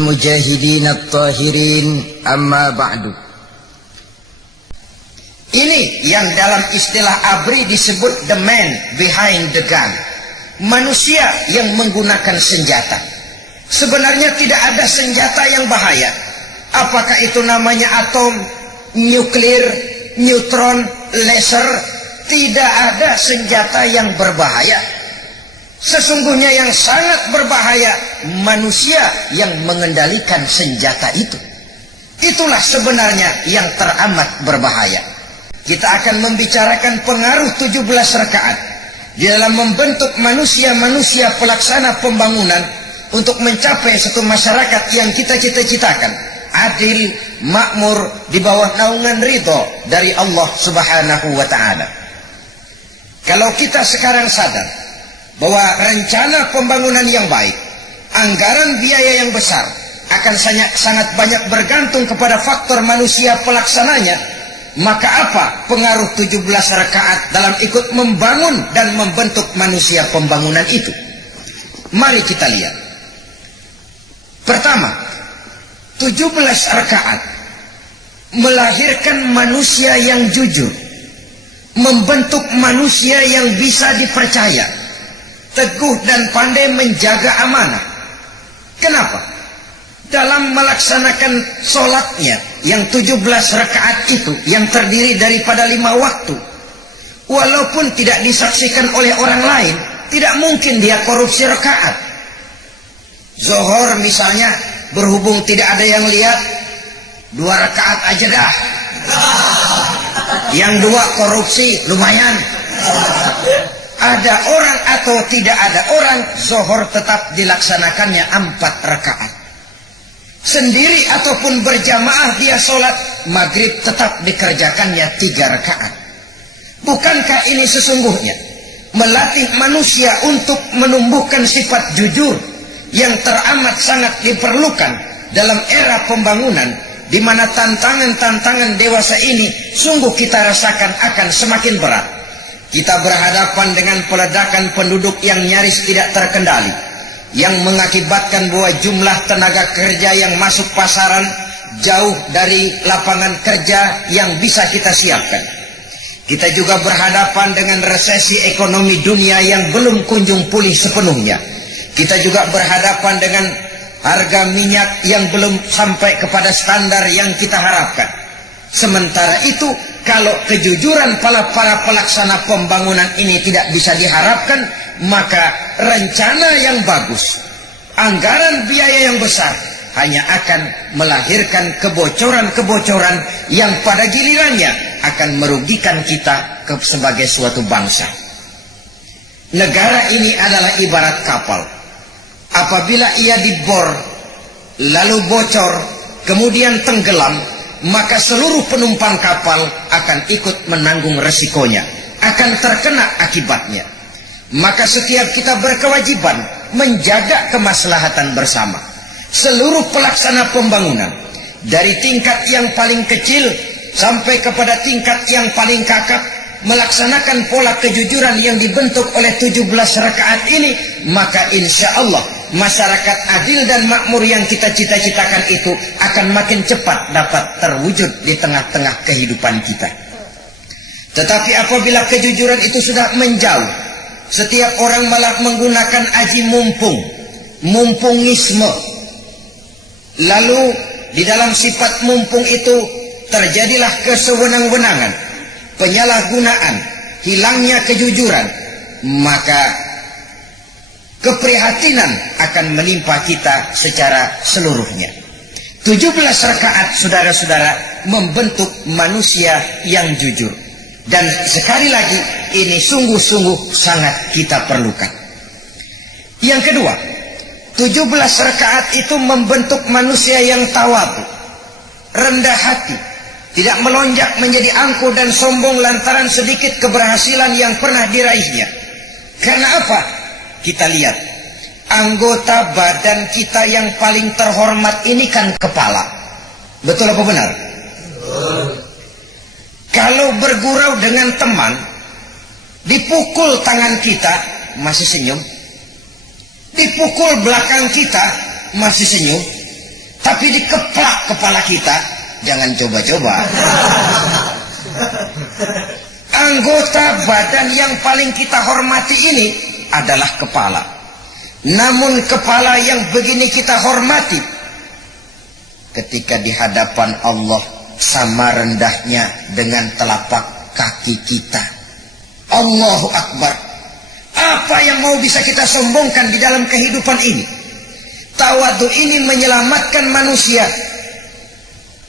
Mujahidin at-tahirin amma ba'du. Ini yang dalam istilah ABRI disebut the man behind the gun, manusia yang menggunakan senjata. Sebenarnya tidak ada senjata yang bahaya. Apakah itu namanya atom, nuklir, neutron, laser? Tidak ada senjata yang berbahaya. Sesungguhnya yang sangat berbahaya manusia yang mengendalikan senjata itu. Itulah sebenarnya yang teramat berbahaya. Kita akan membicarakan pengaruh 17 rakaat di dalam membentuk manusia-manusia pelaksana pembangunan untuk mencapai satu masyarakat yang kita cita-citakan, adil, makmur, di bawah naungan ridho dari Allah Subhanahu wa ta'ala. Kalau kita sekarang sadar bahwa rencana pembangunan yang baik, anggaran biaya yang besar akan sangat banyak bergantung kepada faktor manusia pelaksananya, maka apa pengaruh 17 rakaat dalam ikut membangun dan membentuk manusia pembangunan itu? Mari kita lihat. Pertama, 17 rakaat melahirkan manusia yang jujur, membentuk manusia yang bisa dipercaya, teguh dan pandai menjaga amanah. Kenapa? Dalam melaksanakan sholatnya yang 17 rakaat itu, yang terdiri daripada 5 waktu, walaupun tidak disaksikan oleh orang lain, tidak mungkin dia korupsi rakaat. Zuhur misalnya, berhubung tidak ada yang lihat, 2 rakaat aja dah. Yang 2 korupsi lumayan. Ada orang atau tidak ada orang, zuhur tetap dilaksanakannya 4 rakaat. Sendiri ataupun berjamaah dia sholat, maghrib tetap dikerjakannya 3 rakaat. Bukankah ini sesungguhnya melatih manusia untuk menumbuhkan sifat jujur yang teramat sangat diperlukan dalam era pembangunan, di mana tantangan-tantangan dewasa ini sungguh kita rasakan akan semakin berat. Kita berhadapan dengan peledakan penduduk yang nyaris tidak terkendali, yang mengakibatkan bahwa jumlah tenaga kerja yang masuk pasaran jauh dari lapangan kerja yang bisa kita siapkan. Kita juga berhadapan dengan resesi ekonomi dunia yang belum kunjung pulih sepenuhnya. Kita juga berhadapan dengan harga minyak yang belum sampai kepada standar yang kita harapkan. Sementara itu, kalau kejujuran para pelaksana pembangunan ini tidak bisa diharapkan, maka rencana yang bagus, anggaran biaya yang besar hanya akan melahirkan kebocoran-kebocoran yang pada gilirannya akan merugikan kita sebagai suatu bangsa. Negara ini adalah ibarat kapal. Apabila ia dibor, lalu bocor, kemudian tenggelam, maka seluruh penumpang kapal akan ikut menanggung resikonya, akan terkena akibatnya. Maka setiap kita berkewajiban menjaga kemaslahatan bersama. Seluruh pelaksana pembangunan, dari tingkat yang paling kecil sampai kepada tingkat yang paling kakap, melaksanakan pola kejujuran yang dibentuk oleh 17 rakaat ini, maka insya Allah masyarakat adil dan makmur yang kita cita-citakan itu akan makin cepat dapat terwujud di tengah-tengah kehidupan kita. Tetapi apabila kejujuran itu sudah menjauh, setiap orang malah menggunakan aji mumpungisme. Lalu di dalam sifat mumpung itu terjadilah kesewenang-wenangan, penyalahgunaan, hilangnya kejujuran, maka keprihatinan akan menimpa kita secara seluruhnya. 17 rakaat, saudara-saudara, membentuk manusia yang jujur. Dan sekali lagi, ini sungguh-sungguh sangat kita perlukan. Yang kedua, 17 rakaat itu membentuk manusia yang tawadu, rendah hati, tidak melonjak menjadi angkuh dan sombong lantaran sedikit keberhasilan yang pernah diraihnya. Karena apa? Kita lihat, anggota badan kita yang paling terhormat ini kan kepala. Betul apa benar? Betul. Kalau bergurau dengan teman, dipukul tangan kita, masih senyum. Dipukul belakang kita, masih senyum. tapi dikeplak kepala kita, jangan coba-coba. Anggota badan yang paling kita hormati ini adalah kepala. Namun kepala yang begini kita hormati, ketika di hadapan Allah sama rendahnya dengan telapak kaki kita. Allahu Akbar. Apa yang mau bisa kita sombongkan di dalam kehidupan ini? Tawadhu ini menyelamatkan manusia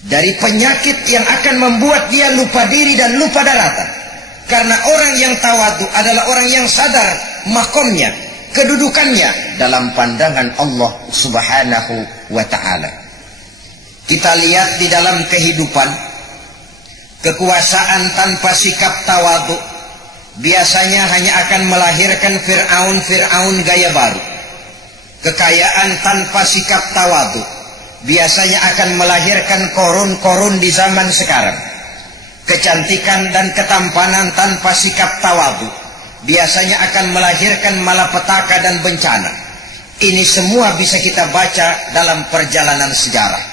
dari penyakit yang akan membuat dia lupa diri dan lupa daratan. Karena orang yang tawadhu adalah orang yang sadar makomnya, kedudukannya dalam pandangan Allah Subhanahu wa ta'ala. Kita lihat di dalam kehidupan, kekuasaan tanpa sikap tawadhu biasanya hanya akan melahirkan Fir'aun gaya baru. Kekayaan tanpa sikap tawadhu biasanya akan melahirkan korun di zaman sekarang. Kecantikan dan ketampanan tanpa sikap tawadhu biasanya akan melahirkan malapetaka dan bencana. Ini semua bisa kita baca dalam perjalanan sejarah.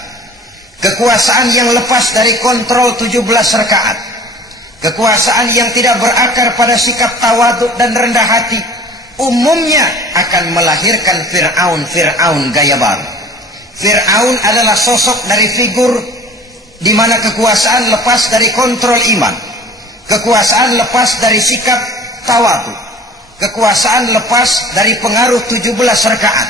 Kekuasaan yang lepas dari kontrol 17 rakaat, kekuasaan yang tidak berakar pada sikap tawadhu dan rendah hati, umumnya akan melahirkan Fir'aun gaya baru. Fir'aun adalah sosok dari figur di mana kekuasaan lepas dari kontrol iman, kekuasaan lepas dari sikap tawadhu, kekuasaan lepas dari pengaruh 17 rakaat,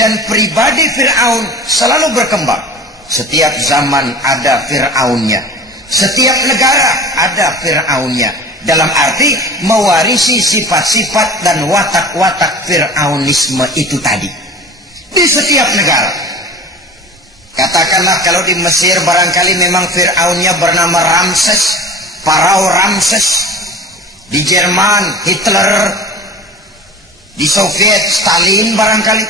dan pribadi Fir'aun selalu berkembang. Setiap zaman ada Fir'aunnya, setiap negara ada Fir'aunnya, dalam arti mewarisi sifat-sifat dan watak-watak Fir'aunisme itu tadi di setiap negara. Katakanlah kalau di Mesir barangkali memang Fir'aunnya bernama Ramses, Farao Ramses. Di Jerman Hitler, di Soviet Stalin barangkali,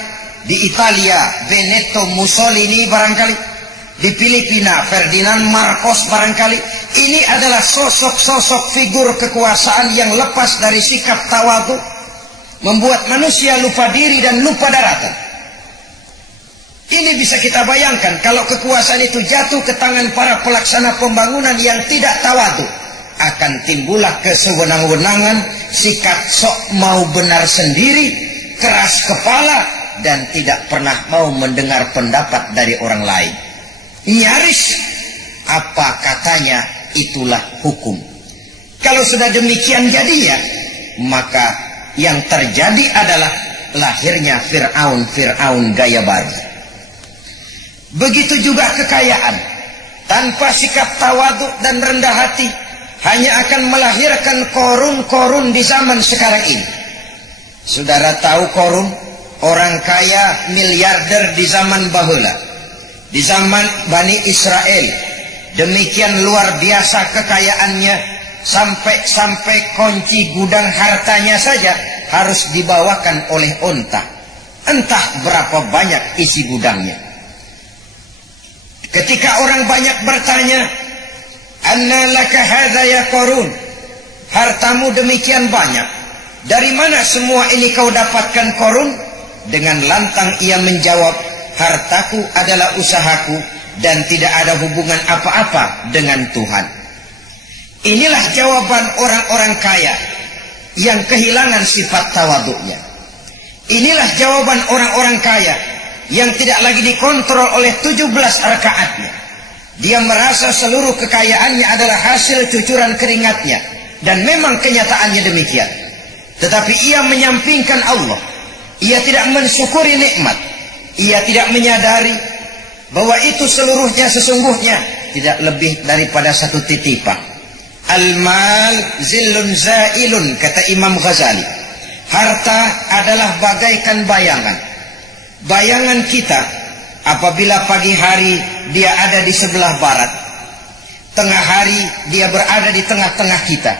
di Italia Benito Mussolini barangkali, di Filipina Ferdinand Marcos barangkali. Ini adalah sosok-sosok figur kekuasaan yang lepas dari sikap tawadhu, membuat manusia lupa diri dan lupa daratan. Ini bisa kita bayangkan kalau kekuasaan itu jatuh ke tangan para pelaksana pembangunan yang tidak tawadhu, akan timbullah kesewenang-wenangan, sikap sok mau benar sendiri, keras kepala, dan tidak pernah mau mendengar pendapat dari orang lain. Nyaris apa katanya itulah hukum. Kalau sudah demikian jadinya, maka yang terjadi adalah lahirnya Fir'aun gaya baru. Begitu juga kekayaan tanpa sikap tawadhu dan rendah hati hanya akan melahirkan korun di zaman sekarang ini. Saudara tahu korun, orang kaya miliarder di zaman bahula, di zaman Bani Israel. Demikian luar biasa kekayaannya, sampai kunci gudang hartanya saja harus dibawakan oleh onta. Entah berapa banyak isi gudangnya. Ketika orang banyak bertanya, "Anna laka hadza ya Qarun?" Hartamu demikian banyak, dari mana semua ini kau dapatkan Qarun? Dengan lantang ia menjawab, "Hartaku adalah usahaku dan tidak ada hubungan apa-apa dengan Tuhan." Inilah jawaban orang-orang kaya yang kehilangan sifat tawadhunya. Inilah jawaban orang-orang kaya yang tidak lagi dikontrol oleh 17 rakaatnya. Dia merasa seluruh kekayaannya adalah hasil cucuran keringatnya, dan memang kenyataannya demikian. Tetapi ia menyampingkan Allah. Ia tidak mensyukuri nikmat. Ia tidak menyadari bahwa itu seluruhnya sesungguhnya tidak lebih daripada satu titipan. Al-mal zillun zailun, kata Imam Ghazali. Harta adalah bagaikan bayangan. Bayangan kita apabila pagi hari dia ada di sebelah barat, tengah hari dia berada di tengah-tengah kita,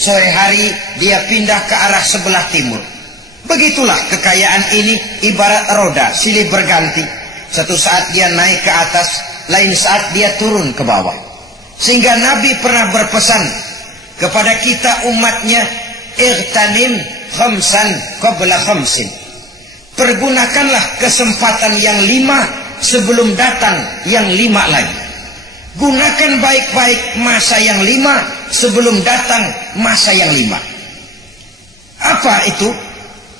sore hari dia pindah ke arah sebelah timur. Begitulah kekayaan ini ibarat roda silih berganti. Satu saat dia naik ke atas, lain saat dia turun ke bawah. Sehingga Nabi pernah berpesan kepada kita umatnya, "Ightanim khamsan qabla khamsin." Pergunakanlah kesempatan yang 5 sebelum datang yang 5 lagi. Gunakan baik-baik masa yang 5 sebelum datang masa yang 5. Apa itu?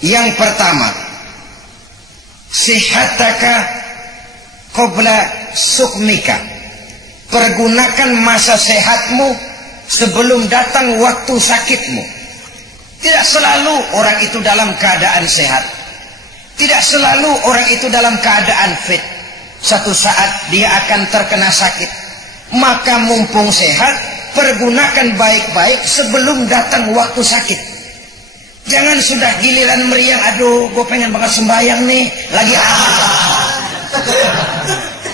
Yang pertama, sihataka qabla sukmika. Pergunakan masa sehatmu sebelum datang waktu sakitmu. Tidak selalu orang itu dalam keadaan sehat. Tidak selalu orang itu dalam keadaan fit. Satu saat dia akan terkena sakit. Maka mumpung sehat, pergunakan baik-baik sebelum datang waktu sakit. Jangan sudah giliran meriang, aduh gue pengen banget sembahyang nih,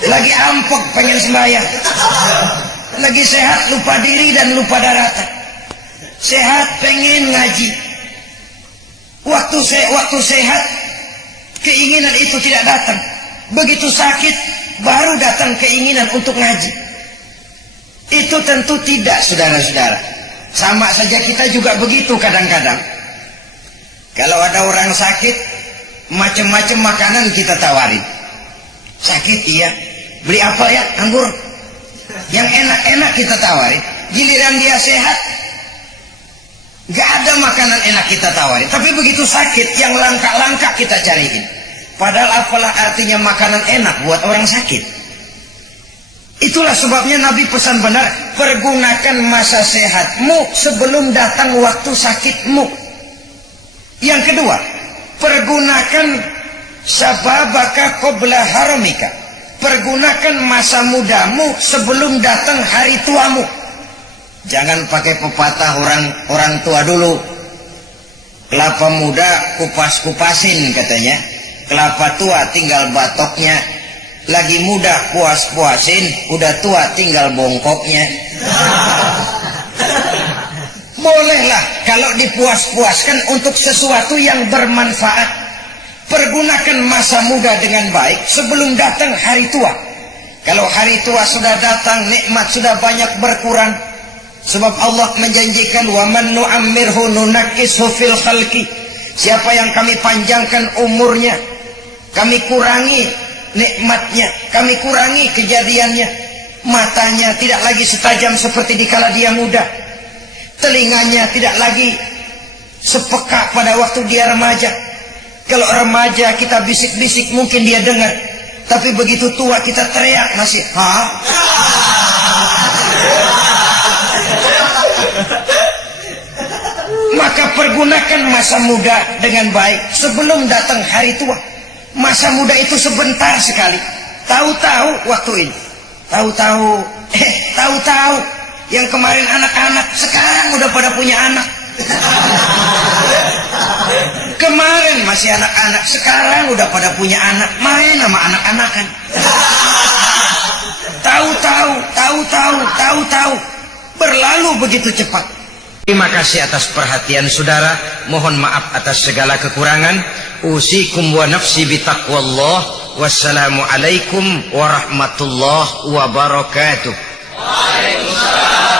lagi ampok pengen sembahyang, lagi sehat lupa diri dan lupa daratan, sehat pengen ngaji, waktu sehat keinginan itu tidak datang, begitu sakit baru datang keinginan untuk ngaji. Itu tentu tidak, saudara-saudara. Sama saja kita juga begitu kadang-kadang. Kalau ada orang sakit, macam-macam makanan kita tawarin. Sakit iya, beli apa ya? Anggur. Yang enak-enak kita tawarin. Giliran dia sehat, gak ada makanan enak kita tawarin. Tapi begitu sakit, yang langka-langka kita cariin. Padahal apalah artinya makanan enak buat orang sakit. Itulah sebabnya Nabi pesan benar, pergunakan masa sehatmu sebelum datang waktu sakitmu. Yang kedua, pergunakan sababaka qabla haramika. Pergunakan masa mudamu sebelum datang hari tuamu. Jangan pakai pepatah orang tua dulu. Kelapa muda kupas-kupasin katanya. Kelapa tua tinggal batoknya. Lagi muda puas-puasin, udah tua tinggal bongkoknya. Bolehlah kalau dipuas-puaskan untuk sesuatu yang bermanfaat. Pergunakan masa muda dengan baik sebelum datang hari tua. Kalau hari tua sudah datang, nikmat sudah banyak berkurang. Sebab Allah menjanjikan, wa man nu'ammirhu nunakkishu fil khalqi. Siapa yang kami panjangkan umurnya, kami kurangi nikmatnya, kami kurangi kejadiannya. Matanya tidak lagi setajam seperti dikala dia muda, telinganya tidak lagi sepeka pada waktu dia remaja. Kalau remaja kita bisik-bisik mungkin dia dengar, tapi begitu tua kita teriak masih Maka pergunakan masa muda dengan baik sebelum datang hari tua. Masa muda itu sebentar sekali. Tahu-tahu waktu ini. Tahu-tahu yang kemarin anak-anak sekarang udah pada punya anak. Kemarin masih anak-anak, sekarang udah pada punya anak, main sama anak-anakan. Tahu-tahu berlalu begitu cepat. Terima kasih atas perhatian saudara. Mohon maaf atas segala kekurangan. Usikum wa nafsi bitaqwallah. Wassalamualaikum warahmatullahi wabarakatuh. Waalaikumsalam.